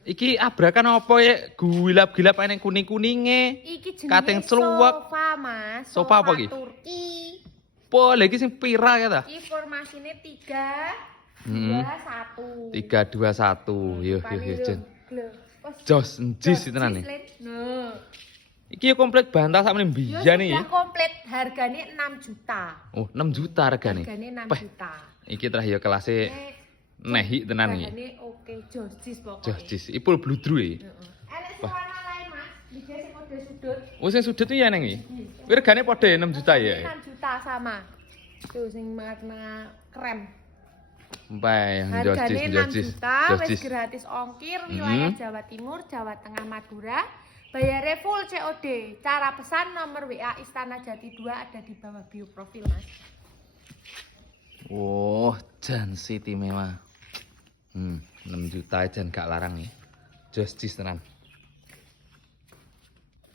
Iki abrakan apa ya? Gilap-gilap ning kuning-kuninge. Iki Kateng jenenge celuwek. sofa, Mas. Sofa apa iki? Turki. Po, lagi sing pira ya ta? Iki formasine 3 Hmm. 2 1. 3 2 1. Yo Jen. Jos njis tenan nih. Nah. Iki komplit bantal sak meneh biyen iki. Sudah komplit, harganya 6 juta. Oh, 6 juta regane. Harganya 6 juta. Iki terakhir kelasnya nehi tenan iki. Harganya oke, jojis pokoknya. Jojis, ipul bludru e. Enak sing warna lain, Mas. Iki sing kode sudut. Oh, sing sudut iki ya neng iki. Kuwi regane padha 6 juta ya. 6 juta sama. Tuh sing warna krem. Bae, jojis, Harganya 6 jojis. juta, wis gratis ongkir wilayah Jawa Timur, Jawa Tengah, Madura. Bayarnya full COD. Cara pesan nomor WA Istana Jati 2 ada di bawah bio profil, Mas. Oh, jan Siti mewah. 6 juta jan gak larang nih. Jojis tenan.